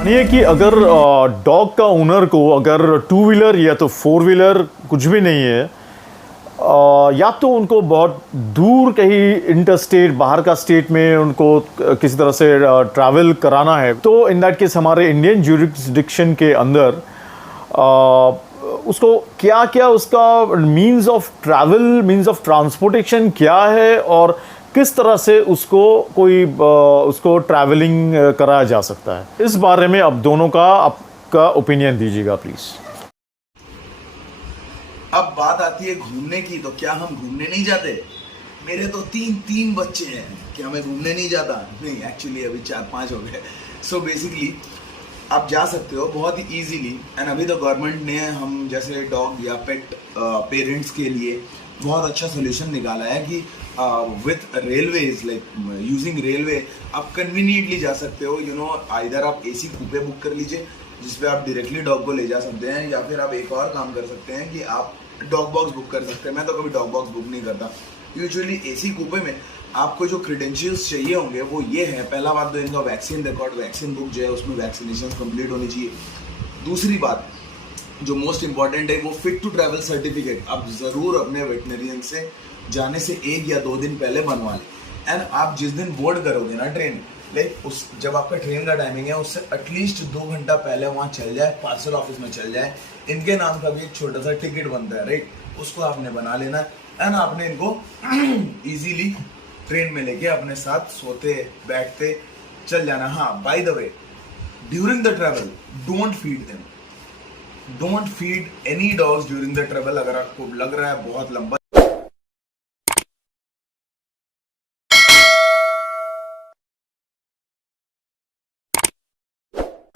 मानिए कि अगर डॉग का ओनर को अगर टू व्हीलर या तो फोर व्हीलर कुछ भी नहीं है, या तो उनको बहुत दूर कहीं इंटर स्टेट बाहर का स्टेट में उनको किसी तरह से ट्रैवल कराना है, तो इन दैट केस हमारे इंडियन ज्यूरिसडिक्शन के अंदर उसको क्या क्या उसका means of travel, means of transportation क्या है और किस तरह से उसको उसको ट्रैवलिंग कराया जा सकता है, इस बारे में अब दोनों का आपका ओपिनियन दीजिएगा प्लीज़। अब बात आती है घूमने की, तो क्या हम घूमने नहीं जाते? मेरे तो तीन बच्चे हैं, क्या मैं घूमने नहीं जाता? नहीं, एक्चुअली अभी 4-5 हो गए। सो बेसिकली आप जा सकते हो बहुत ही इजीली। एंड अभी तो गवर्नमेंट ने हम जैसे डॉग या पेट पेरेंट्स के लिए बहुत अच्छा सोल्यूशन निकाला है कि with railways, like using railway आप कन्वीनियंटली जा सकते हो। आइदर आप एसी कूपे बुक कर लीजिए जिसपे आप डायरेक्टली डॉग को ले जा सकते हैं, या फिर आप एक और काम कर सकते हैं कि आप डॉग बॉक्स बुक कर सकते हैं। मैं तो कभी डॉग बॉक्स बुक नहीं करता। यूजुअली एसी कूपे में आपको जो क्रेडेंशियल्स चाहिए होंगे वो ये है। पहला बात तो इनका वैक्सीन रिकॉर्ड, वैक्सीन बुक जो है उसमें वैक्सीनेशन कंप्लीट होनी चाहिए। दूसरी बात जो मोस्ट इंपॉर्टेंट है वो फिट टू ट्रैवल सर्टिफिकेट आप ज़रूर अपने वेटनरियन से जाने से 1 या 2 दिन पहले बनवा लें। एंड आप जिस दिन बोर्ड करोगे ना ट्रेन, लाइक जब आपका ट्रेन का टाइमिंग है उससे एटलीस्ट 2 घंटा पहले वहाँ चल जाए, पार्सल ऑफिस में चल जाए। इनके नाम का भी एक छोटा सा टिकट बनता है, राइट? उसको आपने बना लेना एंड आपने इनको इजीली ट्रेन में लेके अपने साथ सोते बैठते चल जाना। हाँ, by the way, during the travel don't feed them, don't feed any dogs during the travel. अगर आपको लग रहा है बहुत लंबा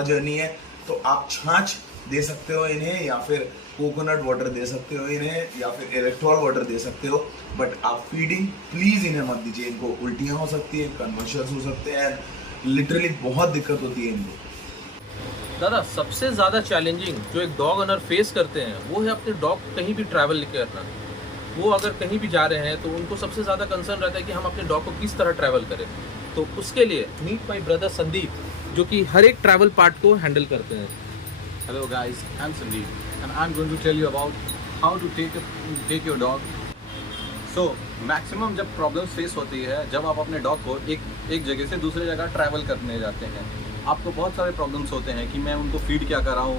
जर्नी है तो आप छाछ दे सकते हो इन्हें, या फिर कोकोनट वाटर दे सकते हो इन्हें, या फिर इलेक्ट्रॉल वाटर दे सकते हो। बट आप फीडिंग प्लीज इन्हें मत दीजिए, इनको उल्टियां हो सकती है, कन्वर्शंस हो सकते हैं, लिटरली बहुत दिक्कत होती है इनको। दादा, सबसे ज़्यादा चैलेंजिंग जो एक डॉग ओनर फेस करते हैं वो है अपने डॉग कहीं भी ट्रैवल लेकर करना। वो अगर कहीं भी जा रहे हैं तो उनको सबसे ज़्यादा कंसर्न रहता है कि हम अपने डॉग को किस तरह ट्रैवल करें। तो उसके लिए मीट माई ब्रदर संदीप, जो कि हर एक ट्रैवल पार्ट को हैंडल करते हैं। Hello guys, I'm Sandeep and I'm going to tell you about how to take your dog. So maximum जब प्रॉब्लम्स फेस होती है जब आप अपने डॉग को एक जगह से दूसरे जगह ट्रैवल करने जाते हैं, आपको बहुत सारे प्रॉब्लम्स होते हैं कि मैं उनको फीड क्या कराऊँ,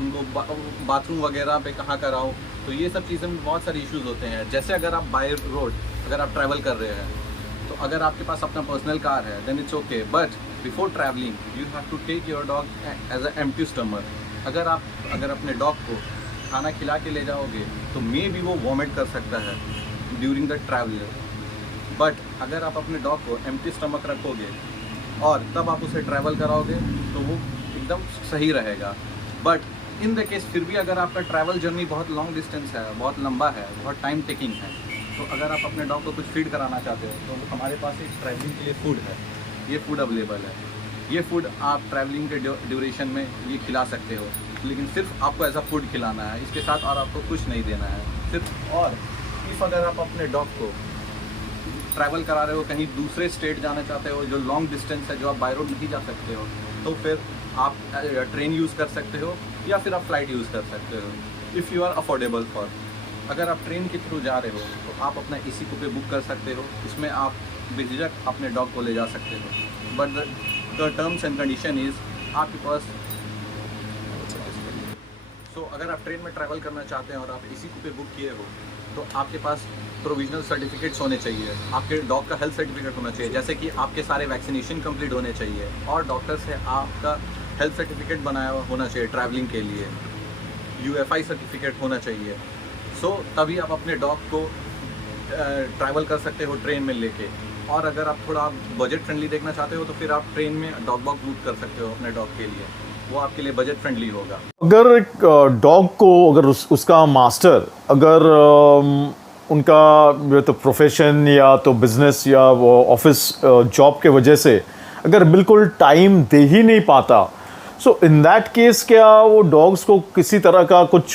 उनको बाथरूम वगैरह पे कहाँ कराऊँ। तो ये सब चीज़ें में बहुत सारे इश्यूज होते हैं। जैसे अगर आप बाय रोड अगर आप ट्रैवल कर रहे हैं तो अगर आपके पास अपना पर्सनल कार है then it's okay, but before travelling you have to take your dog as a empty stomach. अगर अपने डॉग को खाना खिला के ले जाओगे तो मे भी वो वॉमिट कर सकता है ड्यूरिंग द ट्रैवल। बट अगर आप अपने डॉग को एम्प्टी स्टमक रखोगे और तब आप उसे ट्रैवल कराओगे तो वो एकदम सही रहेगा। बट इन द केस फिर भी अगर आपका ट्रैवल जर्नी बहुत लॉन्ग डिस्टेंस है, बहुत लंबा है, बहुत टाइम टेकिंग है, तो अगर आप अपने डॉग को कुछ फीड कराना चाहते हो तो हमारे पास एक ट्रैवलिंग के लिए फूड है। ये फूड अवेलेबल है। ये फूड आप ट्रैवलिंग के ड्यूरेशन में ये खिला सकते हो, लेकिन सिर्फ आपको ऐसा फूड खिलाना है, इसके साथ और आपको कुछ नहीं देना है सिर्फ। और इफ़ अगर आप अपने डॉग को ट्रैवल करा रहे हो, कहीं दूसरे स्टेट जाना चाहते हो जो लॉन्ग डिस्टेंस है, जो आप बाय रोड नहीं जा सकते हो, तो फिर आप ट्रेन यूज़ कर सकते हो या फिर आप फ्लाइट यूज़ कर सकते हो if you are affordable for. अगर आप ट्रेन के थ्रू जा रहे हो तो आप अपना एसी कूपे बुक कर सकते हो, इसमें आप बेझिझक अपने डॉग को ले जा सकते हो। But the terms and condition is आपके पास अगर आप ट्रेन में ट्रैवल करना चाहते हैं और आप एसी कूपे बुक किए हो तो आपके पास प्रोविजनल सर्टिफिकेट्स होने चाहिए, आपके डॉग का हेल्थ सर्टिफिकेट होना चाहिए, जैसे कि आपके सारे वैक्सीनेशन कंप्लीट होने चाहिए और डॉक्टर से आपका हेल्थ सर्टिफिकेट बनाया होना चाहिए ट्रैवलिंग के लिए, यूएफआई सर्टिफिकेट होना चाहिए। तभी आप अपने डॉग को ट्रैवल कर सकते हो ट्रेन में लेके। और अगर आप थोड़ा बजट फ्रेंडली देखना चाहते हो तो फिर आप ट्रेन में डॉग बॉक्स बुक कर सकते हो अपने डॉग के लिए, वो आपके लिए बजट फ्रेंडली होगा। अगर एक डॉग को अगर उसका मास्टर अगर उनका तो प्रोफेशन या तो बिजनेस या वो ऑफिस जॉब के वजह से अगर बिल्कुल टाइम दे ही नहीं पाता, सो इन दैट केस क्या वो डॉग्स को किसी तरह का कुछ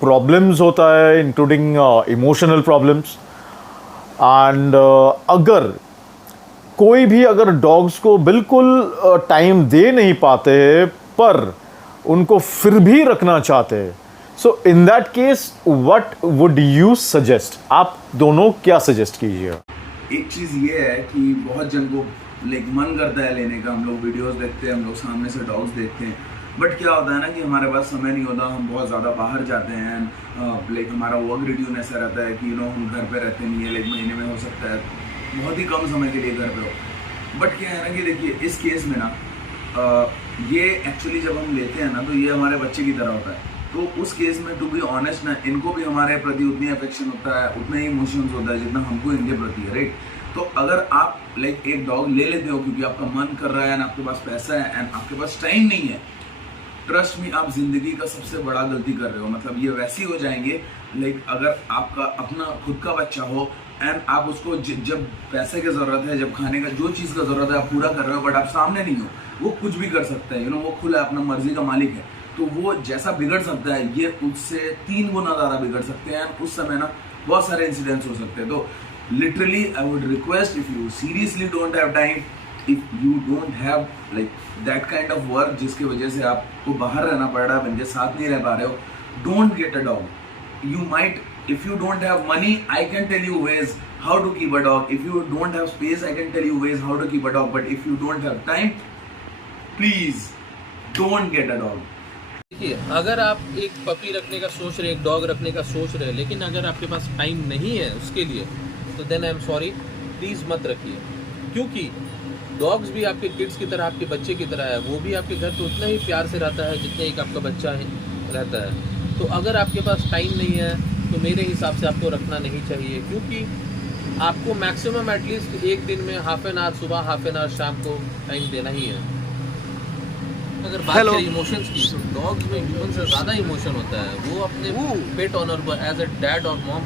प्रॉब्लम्स होता है, इंक्लूडिंग इमोशनल प्रॉब्लम्स? एंड अगर कोई भी अगर डॉग्स को बिल्कुल टाइम दे नहीं पाते पर उनको फिर भी रखना चाहते हैं, so in that case what would you suggest? आप दोनों क्या सजेस्ट कीजिएगा? एक चीज़ ये है कि बहुत जन को लाइक मन करता है लेने का, हम लोग वीडियोस देखते हैं, हम लोग सामने से डॉग्स देखते हैं, बट क्या होता है ना कि हमारे पास समय नहीं होता, हम बहुत ज़्यादा बाहर जाते हैं, लाइक हमारा वर्क रिड्यून ऐसा रहता है कि हम घर पे रहते नहीं है, लाइक महीने में हो सकता है बहुत ही कम समय के लिए घर पे हो। बट क्या है ना कि देखिए इस केस में ना ये एक्चुअली जब हम लेते हैं ना तो ये हमारे बच्चे की तरह होता है। तो उस केस में टू बी ऑनेस्ट ना, इनको भी हमारे प्रति उतनी अफेक्शन होता है, उतना ही इमोशंस होता है जितना हमको इनके प्रति है, राइट? तो अगर आप लाइक एक डॉग ले लेते हो क्योंकि आपका मन कर रहा है एंड आपके पास पैसा है एंड आपके पास टाइम नहीं है, ट्रस्ट मी आप जिंदगी का सबसे बड़ा गलती कर रहे हो। मतलब ये वैसे ही हो जाएंगे लाइक अगर आपका अपना खुद का बच्चा हो एंड आप उसको जब पैसे की जरूरत है, जब खाने का जो चीज़ का जरूरत है आप पूरा कर रहे हो, बट आप सामने नहीं हो, वो कुछ भी कर सकता है, वो खुला अपना मर्जी का मालिक है, तो वो जैसा बिगड़ सकता है ये उससे 3 गुना ज़्यादा बिगड़ सकते हैं। उस समय ना बहुत सारे इंसिडेंट्स हो सकते हैं। तो literally I would request, if you seriously don't have time, if you don't have like that kind of work जिसकी वजह से आपको बाहर रहना पड़ रहा है, उनके साथ नहीं रह पा रहे हो, don't get a dog. You might, if you don't have money, I can tell you ways how to keep a dog. If you don't have space, I can tell you ways how to keep a dog. But if you don't have time, please don't get a dog. देखिए, अगर आप एक puppy रखने का सोच रहे हैं, एक डॉग रखने का सोच रहे हैं, लेकिन अगर आपके पास टाइम नहीं है उसके लिए, तो then I am sorry, please मत रखिए। क्योंकि डॉग्स भी आपके किड्स की तरह, आपके बच्चे की तरह है, वो भी आपके घर पे उतना ही प्यार से रहता है जितना एक आपका बच्चा रहता है। तो अगर आपके पास टाइम नहीं है तो मेरे हिसाब से आपको रखना नहीं चाहिए, क्योंकि आपको मैक्सिमम एटलीस्ट एक दिन में हाफ एन आवर सुबह, हाफ एन आवर शाम को टाइम देना ही है। अगर बात करें इमोशंस की, तो डॉग्स में ह्यूमन से ज़्यादा इमोशन होता है। वो अपने पेट ऑनर को एज अ डैड और मॉम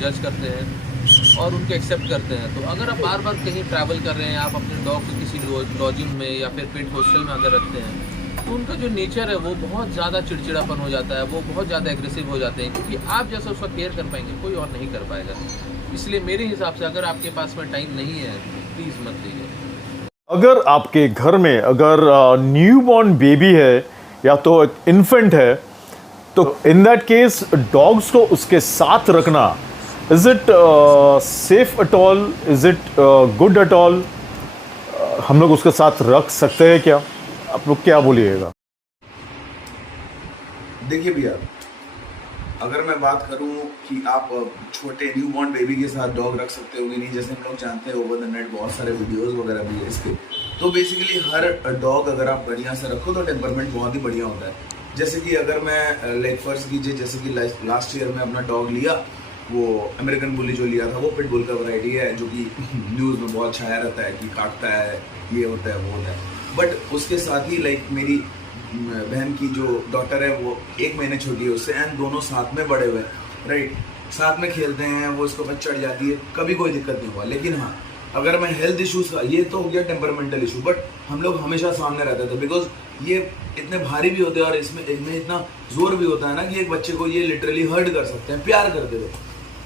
जज करते हैं और उनको एक्सेप्ट करते हैं। तो अगर आप बार बार कहीं ट्रैवल कर रहे हैं, आप अपने डॉग को किसी लॉजिंग में या फिर पेट हॉस्टल में अगर रखते हैं, तो उनका जो नेचर है वो बहुत ज़्यादा चिड़चिड़ापन हो जाता है, वो बहुत ज़्यादा एग्रेसिव हो जाते हैं, क्योंकि आप जैसा उसका केयर कर पाएंगे कोई और नहीं कर पाएगा। इसलिए मेरे हिसाब से अगर आपके पास में टाइम नहीं है, प्लीज़ मत लीजिए। अगर आपके घर में अगर न्यू बॉर्न बेबी है या तो एक इन्फेंट है, तो इन दैट केस डॉग्स को उसके साथ रखना, is it safe at all, is it good at all? हम लोग उसके साथ रख सकते हैं क्या? आप लोग क्या बोलिएगा? देखिए भैया, अगर मैं बात करूं कि आप छोटे न्यू बॉर्न बेबी के साथ डॉग रख सकते हो कि नहीं, जैसे हम लोग जानते हैं ओवर द नेट बहुत सारे वीडियोस वगैरह भी है इसके, तो बेसिकली हर डॉग अगर आप बढ़िया से रखो तो टेम्परमेंट बहुत ही बढ़िया होता है। जैसे कि अगर मैं लाइक फर्स्ट कीजिए, जैसे कि लास्ट ईयर में अपना डॉग लिया, वो अमेरिकन बुली जो लिया था वो पिटबुल का वैरायटी है, जो कि न्यूज़ में बहुत छाया रहता है कि काटता है, ये होता है, वो होता है। बट उसके साथ ही लाइक मेरी बहन की जो डॉटर है वो 1 महीने छोटी है उससे, एंड दोनों साथ में बड़े हुए, राइट, साथ में खेलते हैं, वो उसको पर चढ़ जाती है, कभी कोई दिक्कत नहीं हुआ। लेकिन हाँ, अगर मैं हेल्थ इशूज़ का, ये तो हो गया टेम्परमेंटल इशू, बट हम लोग हमेशा सामने रहते थे, बिकॉज ये इतने भारी भी होते हैं और इनमें इतना जोर भी होता है ना कि एक बच्चे को ये लिटरली हर्ट कर सकते हैं प्यार करते हुए।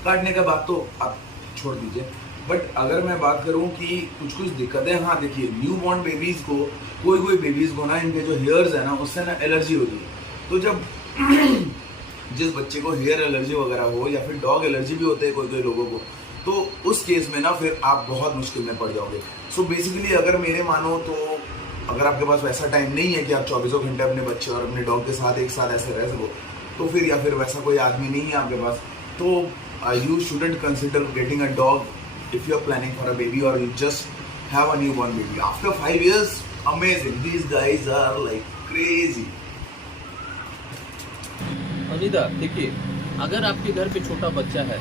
काटने का बात तो आप छोड़ दीजिए, बट अगर मैं बात करूं कि कुछ दिक्कतें, हाँ देखिए, न्यू बॉर्न बेबीज़ को, कोई बेबीज़ को ना, इनके जो हेयर्स है ना उससे ना एलर्जी होती है। तो जब जिस बच्चे को हेयर एलर्जी वगैरह हो, या फिर डॉग एलर्जी भी होते हैं कोई लोगों को, तो उस केस में ना फिर आप बहुत मुश्किल में पड़ जाओगे। सो बेसिकली अगर मेरे मानो तो अगर आपके पास वैसा टाइम नहीं है कि आप 24 घंटे अपने बच्चे और अपने डॉग के साथ एक साथ ऐसे रह सको, तो फिर या फिर वैसा कोई आदमी नहीं है आपके पास, तो you shouldn't consider getting a dog if you're planning for a baby or you just have a newborn baby. After 5 years, amazing. These guys are like crazy. अनिदा, देखिए, अगर आपके घर पे छोटा बच्चा है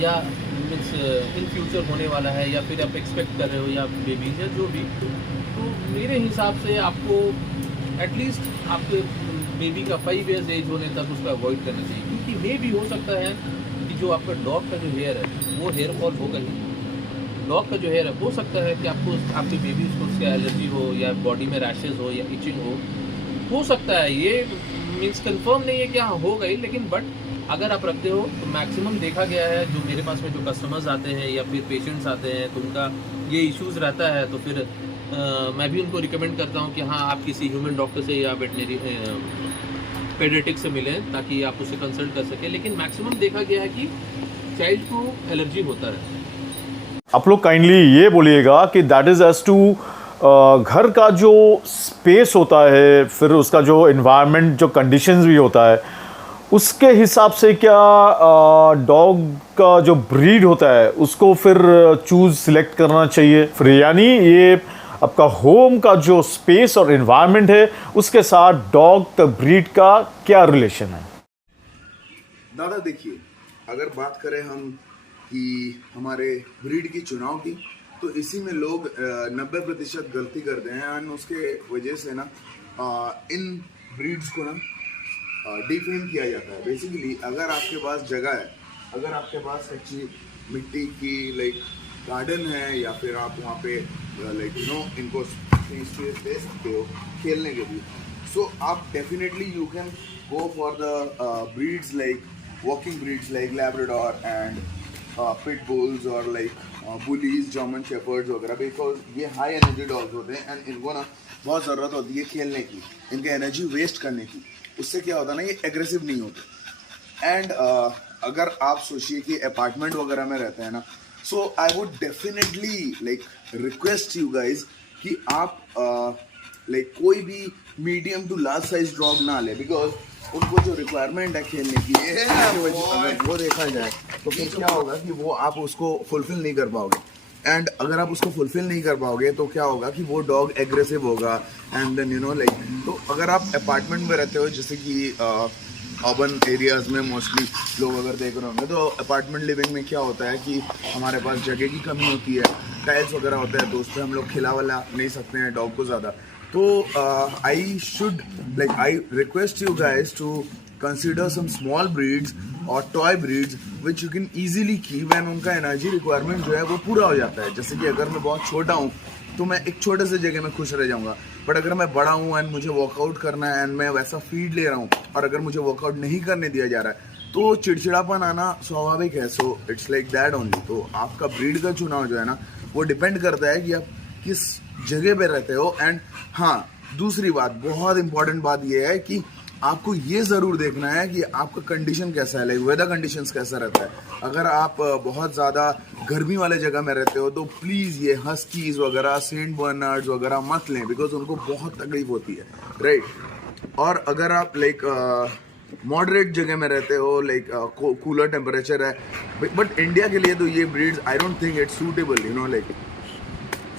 या मीन्स इन फ्यूचर होने वाला है, या फिर आप एक्सपेक्ट कर रहे हो, या बेबीज है जो भी, तो मेरे हिसाब से आपको एटलीस्ट आपके बेबी का 5 ईयर्स एज होने तक उसको अवॉइड करना चाहिए, क्योंकि मे भी हो सकता है कि जो आपका डॉग का जो हेयर है वो हेयर फॉल होगा ही। डॉग का जो हेयर है हो सकता है कि आपको आपकी बेबी को उसका एलर्जी हो, या बॉडी में रैशेज हो, या इचिंग हो सकता है। ये मीन्स कंफर्म नहीं है कि हाँ होगा ही, लेकिन बट अगर आप रखते हो तो मैक्सिमम देखा गया है, जो मेरे पास में जो कस्टमर्स आते हैं या फिर पेशेंट्स आते हैं तो उनका ये इश्यूज़ रहता है, तो फिर मैं भी उनको रिकमेंड करता हूँ कि हाँ आप किसी ह्यूमन डॉक्टर से या वेटनरी पेडियाट्रिक से मिलें ताकि आप उससे कंसल्ट कर सकें। लेकिन मैक्सिमम देखा गया है कि चाइल्ड को एलर्जी होता रहता है। आप लोग काइंडली ये बोलिएगा कि दैट इज़ एज टू घर का जो स्पेस होता है, फिर उसका जो इन्वायरमेंट, जो कंडीशंस भी होता है, उसके हिसाब से क्या डॉग का जो ब्रीड होता है उसको फिर चूज़ सिलेक्ट करना चाहिए। फिर यानी ये आपका होम का जो स्पेस और इन्वायरमेंट है उसके साथ डॉग का ब्रीड का क्या रिलेशन है। दादा देखिए, अगर बात करें हम कि हमारे ब्रीड की चुनाव की, तो इसी में लोग 90% गलती करते हैं एंड उसके वजह से ना इन ब्रीड्स को ना डिफेम किया जाता है। बेसिकली अगर आपके पास जगह है, अगर आपके पास अच्छी मिट्टी की लाइक गार्डन है या फिर आप वहाँ पे लाइक इनको स्पेस दे सकते हो खेलने के लिए, सो आप definitely you can go for the breeds like walking breeds like Labrador and pit bulls और लाइक बुलीज, जर्मन शेपर्ड्स वगैरह, बिकॉज ये हाई एनर्जी डॉग्स होते हैं एंड इनको ना बहुत ज़रूरत होती है खेलने की, इनके एनर्जी वेस्ट करने की। उससे क्या होता है ना, ये एग्रेसिव नहीं होते। एंड अगर आप सोचिए कि अपार्टमेंट वगैरह में रहते हैं ना, so I would definitely like request you guys कि आप लाइक कोई भी medium to large size dog ना ले, बिकॉज उनको जो रिक्वायरमेंट है खेलने की अगर वो देखा जाए तो फिर क्या होगा कि वो आप उसको फुलफिल नहीं कर पाओगे। एंड अगर आप उसको फुलफिल नहीं कर पाओगे तो क्या होगा कि वो डॉग एग्रेसिव होगा एंड देन लाइक, तो अगर आप अपार्टमेंट में रहते हो, जैसे कि अर्बन एरियाज़ में मोस्टली लोग अगर देख रहे होंगे, तो अपार्टमेंट लिविंग में क्या होता है कि हमारे पास जगह की कमी होती है, टाइल्स वगैरह होता है, तो उस पर हम लोग खिला वाला नहीं सकते हैं डॉग को ज़्यादा। तो I request you guys to consider some small breeds और toy breeds which you can easily keep and उनका एनर्जी रिक्वायरमेंट जो है वो पूरा हो जाता है। जैसे कि अगर मैं बहुत छोटा हूँ तो मैं एक छोटे से जगह में खुश रह जाऊँगा, बट अगर मैं बड़ा हूँ एंड मुझे वर्कआउट करना है एंड मैं वैसा फीड ले रहा हूँ और अगर मुझे वर्कआउट नहीं करने दिया जा रहा है तो चिड़चिड़ापन आना स्वाभाविक है। So it's like that only. तो आपका ब्रीड का चुनाव जो है ना वो डिपेंड करता है कि आप किस जगह पे रहते हो। एंड हाँ, दूसरी बात, बहुत इंपॉर्टेंट बात ये है कि आपको ये ज़रूर देखना है कि आपका कंडीशन कैसा है, लाइक वेदर कंडीशंस कैसा रहता है। अगर आप बहुत ज़्यादा गर्मी वाले जगह में रहते हो तो प्लीज़ ये हस्कीज़ वगैरह, सेंट बर्नार्ड्स वगैरह मत लें, बिकॉज उनको बहुत तकलीफ होती है, राइट। और अगर आप लाइक मॉडरेट जगह में रहते हो, लाइक कूलर टेम्परेचर है, बट इंडिया के लिए तो ये breeds I don't think it's suitable, like.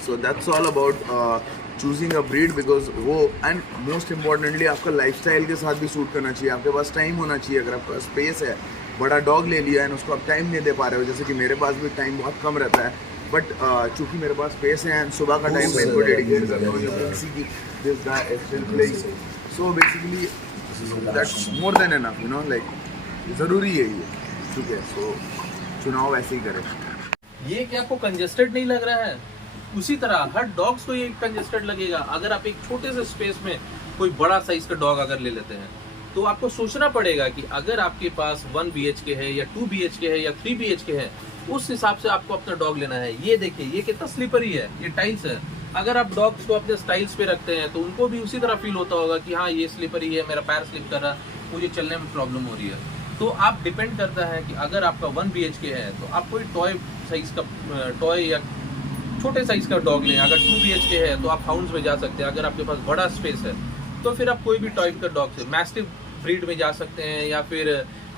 So that's all about choosing a breed, because वो एंड मोस्ट इम्पॉर्टेंटली आपका लाइफस्टाइल के साथ भी सूट करना चाहिए। आपके पास टाइम होना चाहिए। अगर आपके पास स्पेस है, बड़ा डॉग ले लिया एंड उसको आप टाइम नहीं दे पा रहे हो, जैसे कि मेरे पास भी टाइम बहुत कम रहता है, बट चूंकि मेरे पास स्पेस है एंड सुबह का टाइम मैं इनको डेडिकेट करता हूँ, किसी की this guy is still playing, so basically that's more than enough, like ज़रूरी है ये, ठीक है। सो चुनाव ऐसे ही करें। ये क्या आपको कंजेस्टेड नहीं लग रहा है? उसी तरह हर डॉग्स को ये कंजेस्टेड लगेगा। अगर आप एक छोटे से स्पेस में कोई बड़ा साइज का डॉग अगर ले लेते हैं तो आपको सोचना पड़ेगा कि अगर आपके पास 1 BHK है या 2 BHK है या 3 BHK है, उस हिसाब से आपको अपना डॉग लेना है। ये देखिए, ये कितना स्लिपरी है, ये टाइल्स है। अगर आप डॉग्स को अपने स्टाइल्स पे रखते हैं तो उनको भी उसी तरह फील होता होगा कि हाँ ये स्लिपरी है, मेरा पैर स्लिप कर रहा है, मुझे चलने में प्रॉब्लम हो रही है। तो आप डिपेंड करता है कि अगर आपका 1 BHK है तो आप कोई टॉय साइज का टॉय या छोटे साइज का डॉग लें। अगर 2 BHK है तो आप हाउंड्स में जा सकते हैं। अगर आपके पास बड़ा स्पेस है तो फिर आप कोई भी टॉय का डॉग से मैस्टिफ ब्रीड में जा सकते हैं या फिर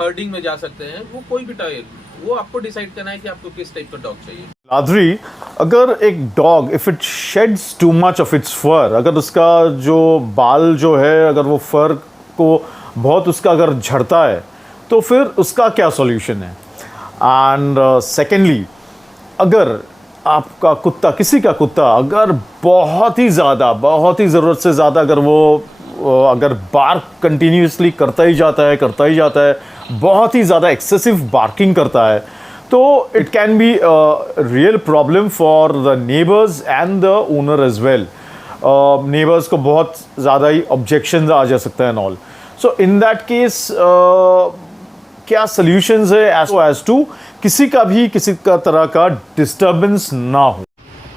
हर्डिंग में जा सकते हैं। वो कोई भी टॉय, वो आपको डिसाइड करना है कि आपको किस टाइप का डॉग चाहिए। लादरी, अगर एक dog if it shades too much of its फर, अगर उसका जो बाल जो है अगर वो फर को बहुत उसका अगर झड़ता है तो फिर उसका क्या सॉल्यूशन है? एंड सेकेंडली, अगर आपका कुत्ता, किसी का कुत्ता अगर बहुत ही ज़रूरत से ज़्यादा अगर वो अगर बार्क कंटिन्यूसली करता ही जाता है, बहुत ही ज़्यादा एक्सेसिव बार्किंग करता है, तो it can be real problem for the neighbours and the owner as well. Neighbours को बहुत ज़्यादा ही ऑब्जेक्शन आ जा सकता है and all. So in that case क्या सॉल्यूशंस है एज टू किसी का तरह का डिस्टर्बेंस ना हो।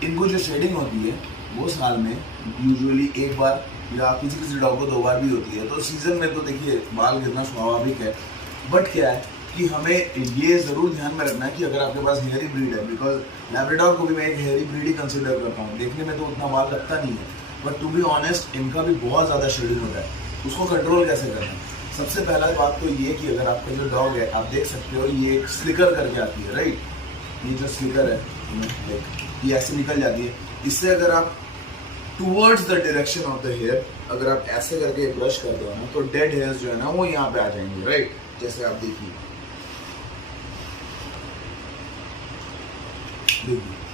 इनको जो शेडिंग होती है वो साल में यूजुअली एक बार या किसी किसी डॉग को 2 बार भी होती है। तो सीजन में तो देखिए बाल गिरना स्वाभाविक है, बट क्या है कि हमें ये ज़रूर ध्यान में रखना है कि अगर आपके पास हेयरी ब्रीड है, बिकॉज लैब्राडोर को भी मैं एक हेयरी ब्रीड ही कंसिडर करता हूँ। देखने में तो उतना बाल लगता नहीं है, बट टू बी ऑनेस्ट इनका भी बहुत ज़्यादा शेडिंग होता है। उसको कंट्रोल कैसे करना है? सबसे पहला बात तो ये कि अगर आपका जो डॉग है, आप देख सकते हो ये एक स्लिकर करके आती है, राइट? ये जो स्लिकर है ये ऐसे निकल जाती है। इससे अगर आप towards the direction of the hair अगर आप ऐसे करके ब्रश कर दो ना, तो डेड हेयर्स जो है ना वो यहाँ पे आ जाएंगे, राइट? जैसे आप देखिए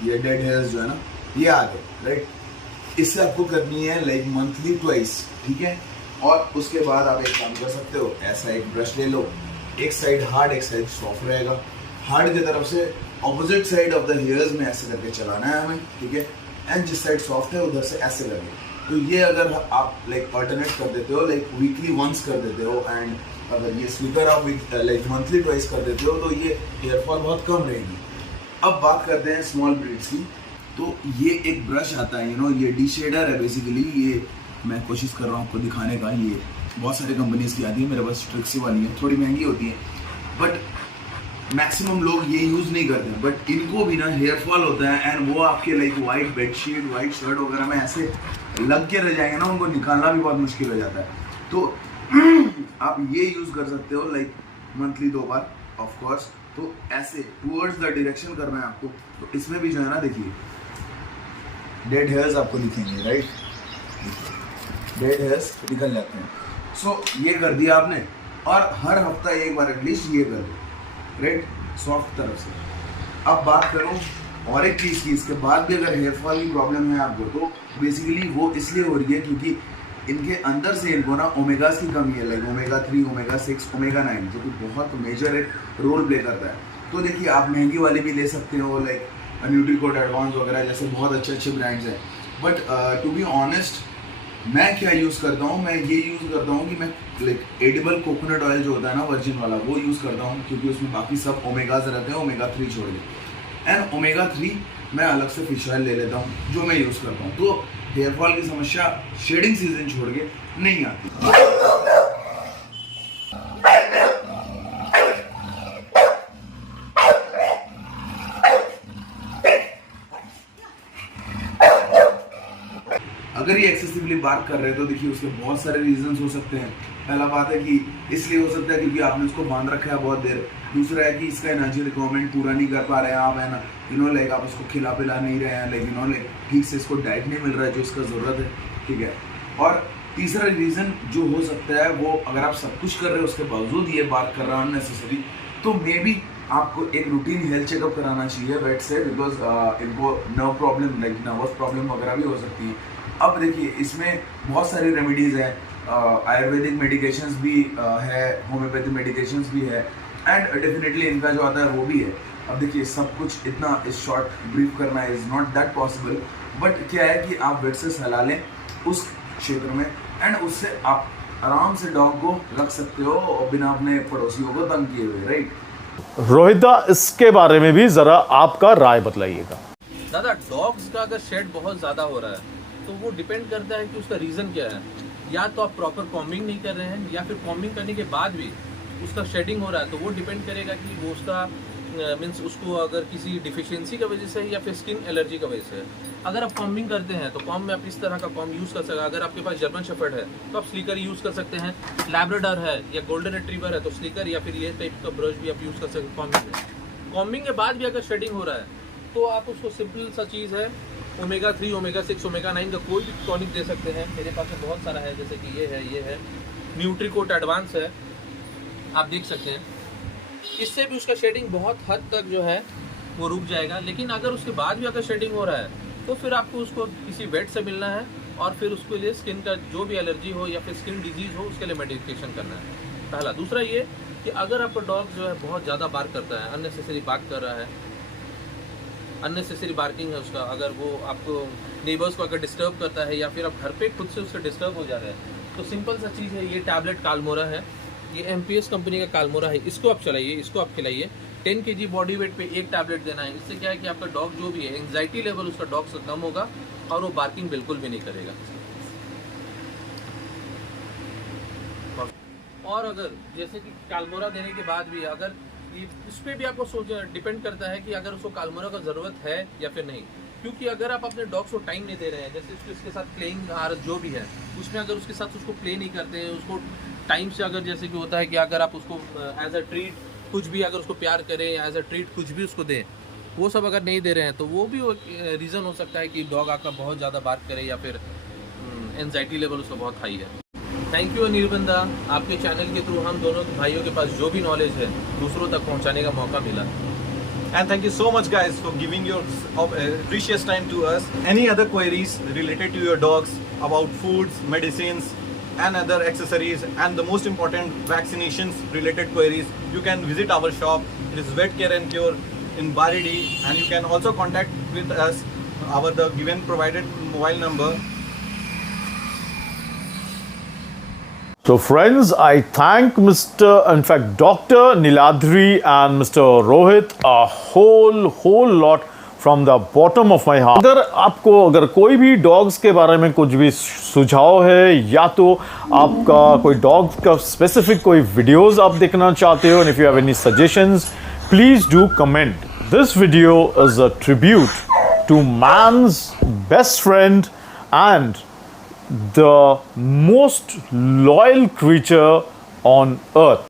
ये डेड हेयर्स जो है ना ये आ गए, राइट? इससे आपको करनी है लाइक मंथली ट्वाइस, ठीक है? और उसके बाद आप एक काम कर सकते हो, ऐसा एक ब्रश ले लो, एक साइड हार्ड एक साइड सॉफ्ट रहेगा। हार्ड की तरफ से opposite side of the hairs में ऐसे करके चलाना है हमें, ठीक है? एंड जिस साइड सॉफ्ट है उधर से ऐसे करके। तो ये अगर आप लाइक ऑल्टरनेट कर देते हो, लाइक वीकली वंस कर देते हो, एंड अगर ये स्लीपर आप लाइक मंथली ट्वाइस कर देते हो, तो ये हेयर फॉल बहुत कम रहेगी। अब बात करते हैं स्मॉल ब्रीड्स की। तो ये एक ब्रश आता है, ये डी शेडर है बेसिकली। ये मैं कोशिश कर रहा हूँ आपको दिखाने का। ये बहुत सारे कंपनीज की आती है, मेरे पास ट्रिक्सी वाली है, थोड़ी महंगी होती है, बट मैक्सिमम लोग ये यूज़ नहीं करते हैं। बट इनको भी ना हेयर फॉल होता है, एंड वो आपके like white bedsheet, white shirt वगैरह में ऐसे लग के रह जाएंगे ना, उनको निकालना भी बहुत मुश्किल हो जाता है। तो आप ये यूज़ कर सकते हो like monthly 2 bar, of course. तो ऐसे टूवर्ड्स द डायरेक्शन करना है आपको। तो इसमें भी जो है ना, देखिए डेड हेयर्स आपको दिखेंगे, राइट? डेड हेयर्स निकल जाते हैं। सो ये कर दिया आपने, और हर हफ्ता एक बार एटलीस्ट ये कर दो, राइट? सॉफ्ट तरफ से। अब बात करूँ और एक चीज़ की, इसके बाद भी अगर हेयर फॉल की प्रॉब्लम है आपको, तो बेसिकली वो इसलिए हो रही है क्योंकि इनके अंदर से इनको ना ओमेगास की कमी है, लाइक ओमेगा 3, ओमेगा 6, ओमेगा 9, जो कि बहुत मेजर एक रोल प्ले करता है। तो देखिए आप महंगी वाली भी ले सकते हो, लाइक न्यूट्रीकोट एडवांस वगैरह जैसे बहुत अच्छे ब्रांड्स हैं। बट टू बी ऑनेस्ट मैं क्या यूज़ करता हूँ, मैं ये यूज़ करता हूँ कि मैं लाइक एडिबल कोकोनट ऑयल जो होता है ना, वर्जिन वाला, वो यूज़ करता हूँ, क्योंकि उसमें बाकी सब ओमेगाज रहते हैं, ओमेगा 3 छोड़ के। एंड ओमेगा 3 मैं अलग से फिश ऑयल ले लेता हूँ, जो मैं यूज़ करता हूँ। तो हेयर फॉल की समस्या शेडिंग सीजन छोड़ के नहीं आती। अगर ये एक्सेसिवली बार्क कर रहे हैं तो देखिए उसके बहुत सारे रीजंस हो सकते हैं। पहला बात है कि इसलिए हो सकता है क्योंकि आपने उसको बांध रखा है बहुत देर। दूसरा है कि इसका एनर्जी रिक्वायरमेंट पूरा नहीं कर पा रहे हैं आप, है ना, लाइक आप उसको खिला पिला नहीं रहे हैं, लाइक लाइक ठीक से इसको डाइट नहीं मिल रहा है जो इसका ज़रूरत है, ठीक है। और तीसरा रीज़न जो हो सकता है वो, अगर आप सब कुछ कर रहे हो उसके बावजूद ये बात कर रहा है अननेसेसरी, तो मे बी आपको एक रूटीन हेल्थ चेकअप कराना चाहिए वेट से, बिकॉज इनको nerve problem, like nervous problem वगैरह भी हो सकती है। अब देखिए इसमें बहुत सारी रेमेडीज़ हैं, आयुर्वेदिक मेडिकेशंस भी है, होम्योपैथी मेडिकेशंस भी है, एंड डेफिनेटली इनका जो आता है वो भी है। अब देखिए सब कुछ इतना इस शॉर्ट ब्रीफ करना is not that possible, but क्या है कि आप वेट से सलाह लें उस क्षेत्र में, एंड उससे आप आराम से डॉग को रख सकते हो और बिना अपने पड़ोसियों को तंग किए हुए, राइट? रोहिता, इसके बारे में भी जरा आपका राय बतलाइएगा। दादा, डॉग्स का अगर शेड बहुत ज़्यादा हो रहा है तो वो डिपेंड करता है कि उसका रीज़न क्या है। या तो आप प्रॉपर कॉम्बिंग नहीं कर रहे हैं, या फिर कॉम्बिंग करने के बाद भी उसका शेडिंग हो रहा है, तो वो डिपेंड करेगा कि वो उसका मीन्स उसको अगर किसी डिफिशियंसी की वजह से या फिर स्किन एलर्जी की वजह से। अगर आप कॉम्बिंग करते हैं तो कॉम्ब में आप इस तरह का कॉम्ब यूज़ कर सकते हैं। अगर आपके पास जर्मन शेफर्ड है तो आप स्लीकर यूज़ कर सकते हैं, लैब्राडोर है या गोल्डन रिट्रीवर है तो स्लीकर या फिर ये टाइप का ब्रश भी आप यूज़ कर सकते हैं कॉम्बिंग में। कॉम्बिंग के बाद भी अगर शेडिंग हो रहा है तो आप उसको सिंपल सा चीज़ है, ओमेगा 3, ओमेगा 6, ओमेगा 9 का कोई भी टॉनिक दे सकते हैं। मेरे पास में बहुत सारा है, जैसे कि ये है न्यूट्रीकोट एडवांस है, आप देख सकते हैं। इससे भी उसका शेडिंग बहुत हद तक जो है वो रुक जाएगा। लेकिन अगर उसके बाद भी अगर शेडिंग हो रहा है तो फिर आपको उसको किसी वेट से मिलना है, और फिर उसके लिए स्किन का जो भी एलर्जी हो या फिर स्किन डिजीज़ हो उसके लिए मेडिकेशन करना है, पहला। दूसरा ये कि अगर आपका डॉग जो है बहुत ज़्यादा बार्क करता है, अननेसेसरी बार्क कर रहा है, अननेसेसरी बार्किंग है उसका, अगर वो आपको नेबर्स को अगर डिस्टर्ब करता है या फिर आप घर पे खुद से उससे डिस्टर्ब हो जा रहे हैं, तो सिंपल सा चीज़ है, ये टैबलेट कालमोरा है, ये एमपीएस कंपनी का कालमोरा है, इसको आप चलाइए, इसको आप खिलाइए। 10 kg बॉडी वेट पे एक टैबलेट देना है। इससे क्या है कि आपका डॉग जो भी है, एंजाइटी लेवल उसका डॉग से कम होगा और वो बार्किंग बिल्कुल भी नहीं करेगा। और अगर जैसे कि कालमोरा देने के बाद भी अगर इस पर भी आपको सोच डिपेंड करता है कि अगर उसको कालमोरा का ज़रूरत है या फिर नहीं। क्योंकि अगर आप अपने डॉग्स को टाइम नहीं दे रहे हैं, जैसे इसके साथ प्लेइंग आर जो भी है उसमें अगर उसके साथ उसको प्ले नहीं करते हैं, उसको टाइम से अगर जैसे कि होता है कि अगर आप उसको एज अ ट्रीट कुछ भी अगर उसको प्यार करें या एज अ ट्रीट कुछ भी उसको दें, वो सब अगर नहीं दे रहे हैं तो वो भी रीज़न हो सकता है कि डॉग आपका बहुत ज़्यादा बात करे या फिर एनजाइटी लेवल उसका बहुत हाई है। थैंक यू नीलबंदा, आपके चैनल के थ्रू हम दोनों भाइयों के पास जो भी नॉलेज है दूसरों तक पहुंचाने का मौका मिला। And thank you so much guys for giving your precious time to us. Any other queries related to your dogs about foods, medicines and other accessories and the most important vaccinations related queries, you can visit our shop. It is Vet Care and Cure in Baridi, and you can also contact with us the given provided mobile number. So friends, I thank Dr. Niladri and Mr. Rohit a whole lot from the bottom of my heart. अगर कोई भी dogs के बारे में कुछ भी सुझाव है या तो आपका कोई डॉग का स्पेसिफिक कोई वीडियोस आप देखना चाहते हो, and if you have any suggestions, please do comment. This video is a tribute to man's best friend and the most loyal creature on earth.